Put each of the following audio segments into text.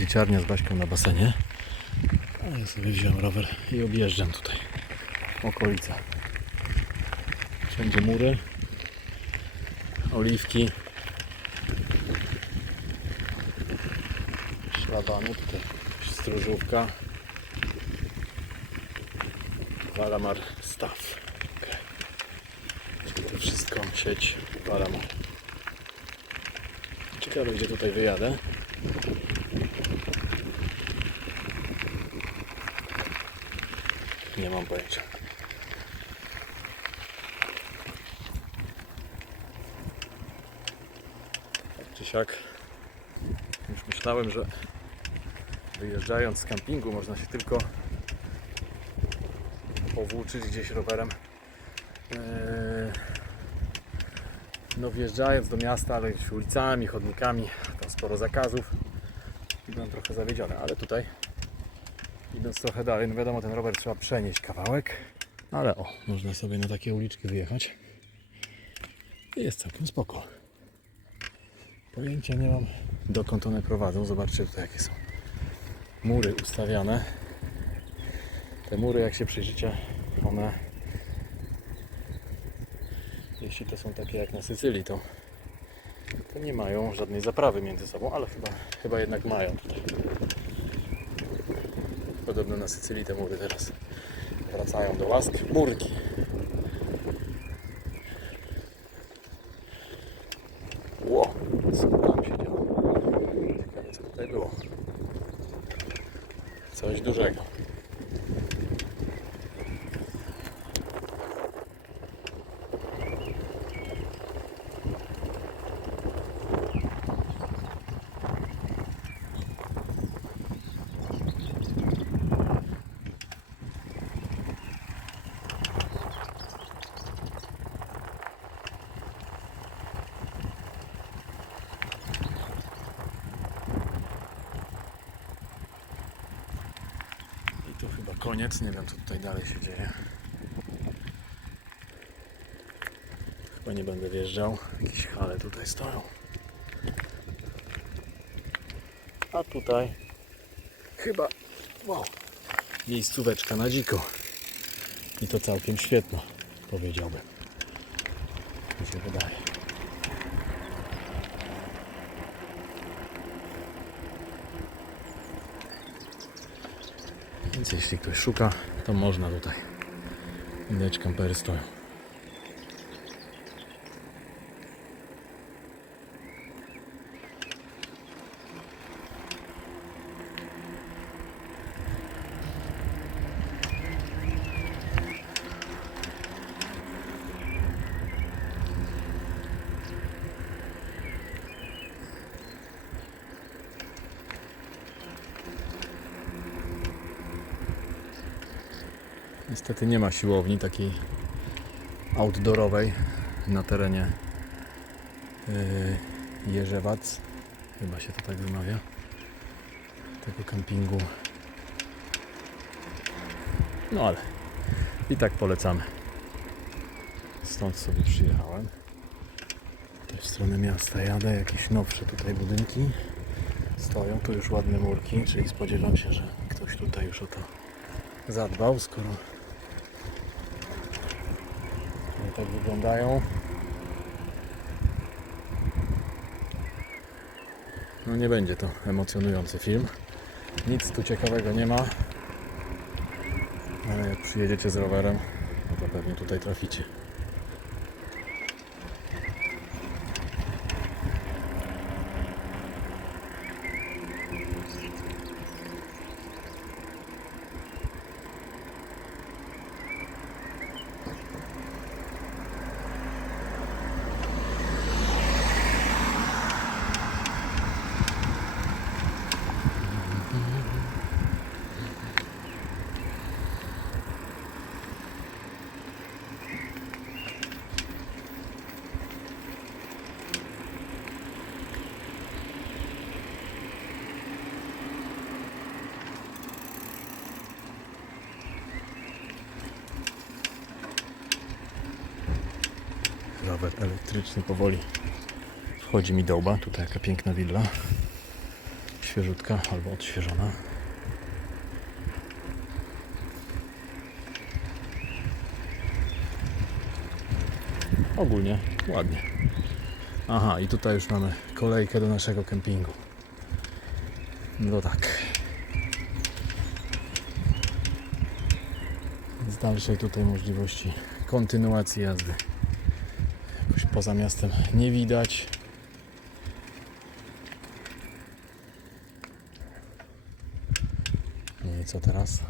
Dzieciarnia z Baśką na basenie. A ja sobie wziąłem rower i objeżdżam tutaj okolice. Wszędzie mury, oliwki, szlabany, tutaj stróżówka, Walamar Staw. Okay. To wszystko sieć Walamar. Ciekawe gdzie tutaj wyjadę. Nie mam pojęcia. Tak czy siak. Już myślałem, że wyjeżdżając z kampingu można się tylko powłóczyć gdzieś rowerem. Eee, No wjeżdżając do miasta, ale ulicami, chodnikami, tam sporo zakazów. Byłem trochę zawiedziony, ale tutaj idąc trochę dalej, no wiadomo ten rower trzeba przenieść kawałek. Ale o, można sobie na takie uliczki wyjechać. I jest całkiem spoko. Pojęcia nie mam dokąd one prowadzą. Zobaczcie tutaj jakie są mury ustawiane. Te mury jak się przyjrzycie, one jeśli to są takie jak na Sycylii, to, to nie mają żadnej zaprawy między sobą, ale chyba, chyba jednak mają tutaj. Podobno na Sycylii te mury teraz wracają do łask. Murki. Ło, co tam się działo? Ciekawe co tutaj było. Coś dużego. I to chyba koniec. Nie wiem co tutaj dalej się dzieje. Chyba nie będę wjeżdżał. Jakieś hale tutaj stoją. A tutaj chyba wow, miejscóweczka na dziko. I to całkiem świetna, powiedziałbym. Mi się wydaje. Więc jeśli ktoś szuka, to można tutaj. Widać kampery stoją. Niestety nie ma siłowni takiej outdoorowej na terenie yy, Jerzewac. Chyba się to tak wymawia. Tego kampingu. No ale i tak polecamy. Stąd sobie przyjechałem. Tutaj w stronę miasta jadę. Jakieś nowsze tutaj budynki stoją. Tu już ładne murki, czyli spodziewam się, że ktoś tutaj już o to zadbał, skoro tak wyglądają. No nie będzie to emocjonujący film. Nic tu ciekawego nie ma. Ale jak przyjedziecie z rowerem, no to pewnie tutaj traficie. Rower elektryczny powoli wchodzi mi do łba. Tutaj jaka piękna willa. Świeżutka albo odświeżona. Ogólnie ładnie. Aha, i tutaj już mamy kolejkę do naszego kempingu. No tak. Z dalszej tutaj możliwości kontynuacji jazdy. Poza miastem nie widać. Nie, co teraz?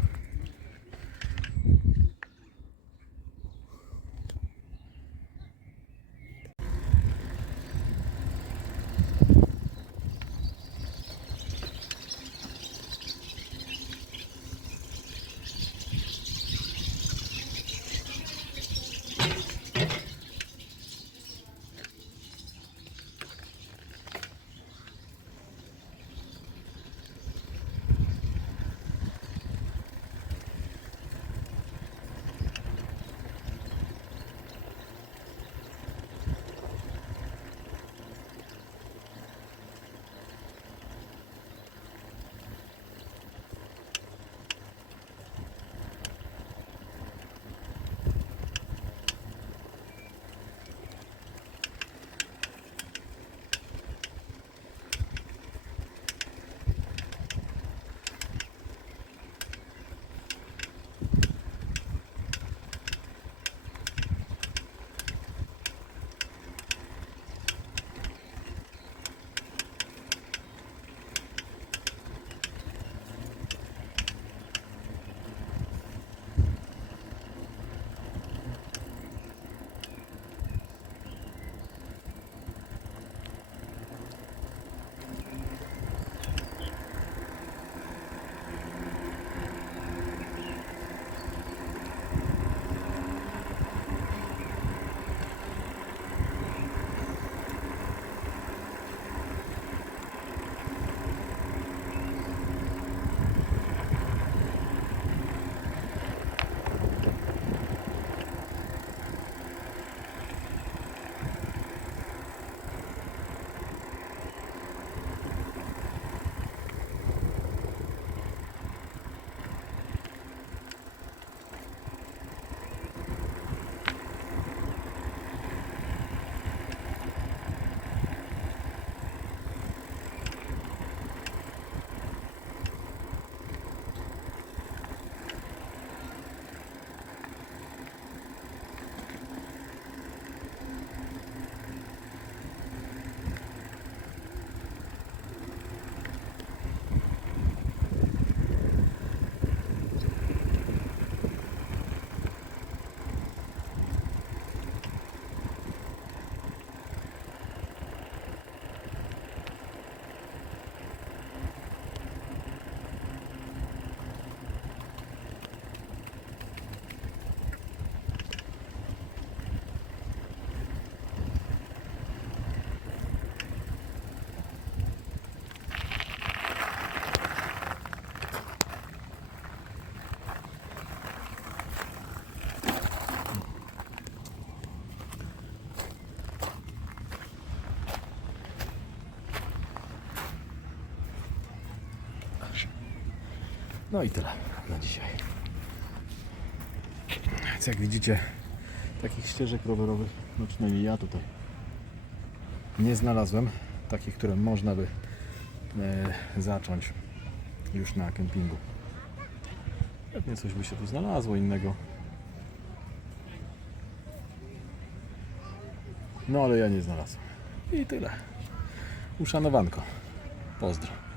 No i tyle na dzisiaj. Więc jak widzicie, takich ścieżek rowerowych, no przynajmniej ja tutaj nie znalazłem. Takich, które można by e, zacząć już na kempingu. Pewnie coś by się tu znalazło innego. No ale ja nie znalazłem. I tyle. Uszanowanko. Pozdro.